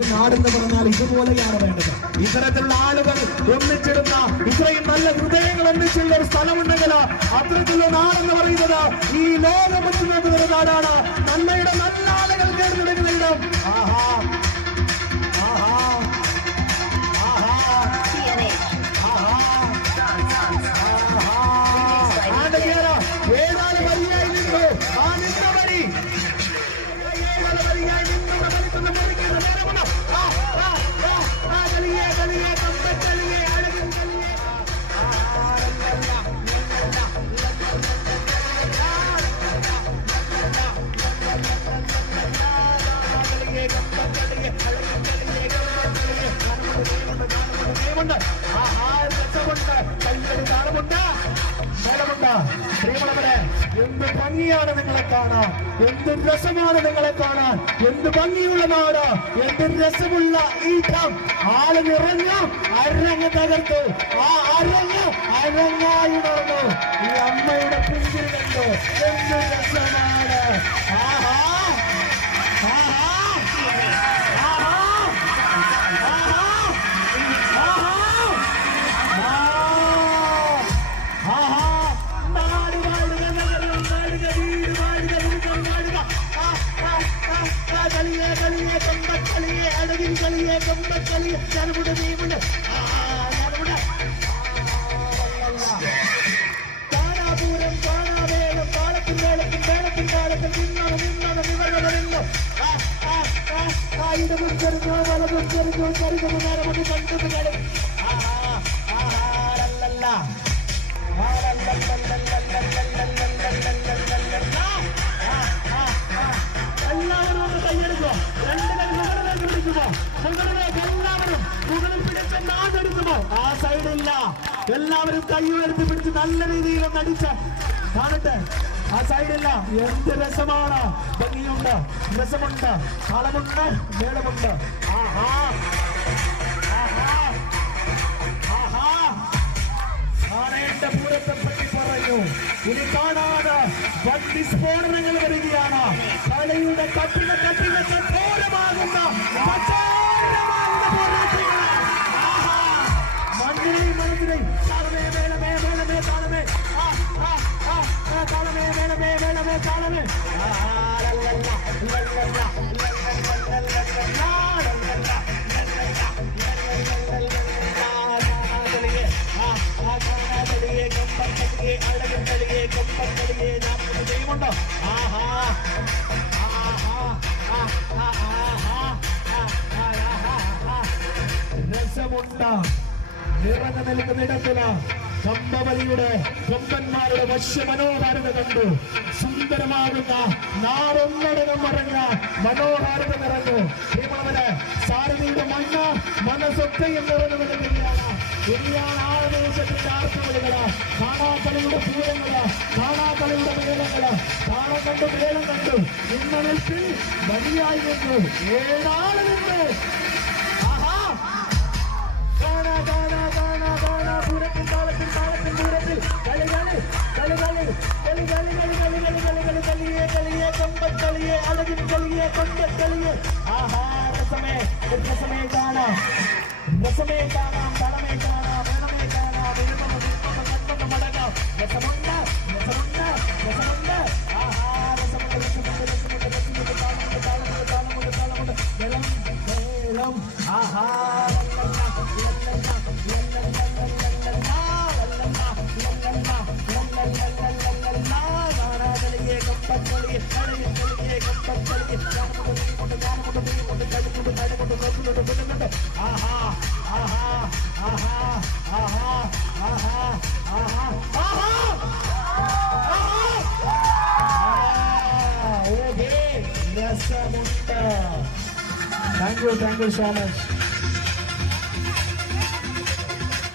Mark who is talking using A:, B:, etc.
A: നാടെന്ന് പറഞ്ഞാൽ ഇതുപോലെയാണ് വേണ്ടത്. ഇത്തരത്തിലുള്ള ആളുകൾ ഒന്നിച്ചിടുന്ന ഇത്രയും നല്ല ഹൃദയങ്ങൾ ഒന്നിച്ചുള്ള ഒരു സ്ഥലമുണ്ടെങ്കിൽ അത്തരത്തിലുള്ള നാടെന്ന് പറയുന്നത് ഈ ലോകം ഒത്തുനോക്കുന്ന നാടാണ്. നന്മയുടെ നല്ല ആളുകൾ കേടുന്ന ഇടം ആഹാ. കാണുന്നുണ്ട്, ദൈവമുണ്ട്. ആ, ആ, രസമുണ്ട്. കൈയ്യടി താളമുണ്ട്. മേളമുണ്ട്. പ്രിയമുള്ളവരെ എന്ത് ഭംഗിയാണ് നിങ്ങളെ കാണാൻ എന്ത് രസമാണ് നിങ്ങളെ കാണാൻ എന്ത് ഭംഗിയുള്ള നാട് എന്ത് രസമുള്ള ഈട്ടം ആൾ നിറഞ്ഞു അരങ്ങ് തകർത്തു ആ അരങ്ങ് അരങ്ങായി നടന്നു ഈ അമ്മയുടെ കണ്ടു എന്ത് കളിയെ കൊമ്പക്കളിയെ ഞാനുമുണ്ട് നീമുണ്ട് ആ, ഞാനുമുണ്ട് കാണാപൂരം കാണാവേളം കാലത്തിൻ വേളത്തിൻ കാലത്തിൽ നിന്നാണ് നിന്നാണ് നിവർന്നത് നിന്നു ആ, ആ, ആ, ആ, ഇടതും ചെറുതോ വലതും ചെറുതോ ചെറുതും നേരമത് കണ്ടത് കളി ആ, ആ, മുകളിലേക്ക് നിങ്ങളുടെ എല്ലാവരും മുകളിൽ പിടിച്ച് നാടെടുക്കുമോ? ആ സൈഡില്ല എല്ലാവരും കൈ ഉയർത്തി പിടിച്ച് നല്ല രീതിയിൽ ഒന്ന് അടിച്ച് കാണട്ടെ. ആ സൈഡില്ല എന്ത് രസമാണ്. ഭംഗിയുണ്ട്. രസമുണ്ട്. കളമുണ്ട് മേളമുണ്ട്. ആഹാ. കാണേണ്ട പൂരത്തെ പറ്റി പറഞ്ഞു. ഇനി കാണാതെ വണ്ടി സ്ഫോടനങ്ങൾ വരികയാണ് മലയുടെ കപ്പിന കപ്പിനത്തെ പോലമാകുന്ന പ്രചാരമാകുന്ന പോരാട്ടങ്ങളാണ് മണ്ണിനെയും മനസ്സിനെയും താളമേ മേളമേ മേളമേ താളമേ താളമേ മേളമേ മേളമേ താളമേ അഴകത്തളിയെ കപ്പത്തളിയെ നാപ്പത് ദൈവമുണ്ടോ ആഹാ രസമുണ്ട് നിറഞ്ഞു നിൽക്കുന്ന ഇടത്തിൽ കമ്പവലിയുടെ കൊമ്പന്മാരുടെ വശ്യമനോഹാരിത കണ്ടു. സുന്ദരമാകുന്ന നാറൊന്നടകം മറഞ്ഞ മനോഹാരിത നിറഞ്ഞു. പ്രിയമുള്ളവരെ സാരഥിയുടെ മണ്ണ് മനസ്സൊക്കെയും നിറഞ്ഞു നിൽക്കുകയാണ്. ഇനിയാണ് ആവേശത്തിന്റെ ആർപ്പുവിളികൾ കാണാക്കളിയുടെ പൂരങ്ങൾ കാണാക്കളിയുടെ മേളങ്ങൾ. കാണാൻ കണ്ടു മേളം കണ്ടു ഇന്ന് നിൽപ്പിൽ വലിയായി നിന്നു. ഏഴാൾ നിന്ന്? ആഹാ! കാണാ കാണാ കാണാ കാണാ. പൂരത്തിൻ താളത്തിൻ താളത്തിൻ പൂരത്തിൽ. കളി കളി കളി കളി. കളി കളി കളി കളി കളി കളി കളി ആഹാ രസമേ രസമേ நெசமே தானா தரமே தானா மனமே தானா விரும்பம் விரும்பம் கண்பம் மடங்கம் நெசமுண்டா நெசமுண்டா நெசமுண்டா ஆஹா நெசமுண்ட நெசமுண்ட நெசமுண்ட நெசமுண்ட தாளமுண்ட தாளமுண்ட தாளமுண்ட தாளமுண்ட நிலம் மேலம் ஆஹா கம்பத்தொழியே கம்பத்தொழியே கம்பத்தொழியே கம்பத்தொழியே கம்பத்தொழியே Yes, sir, Thank you, thank you so much.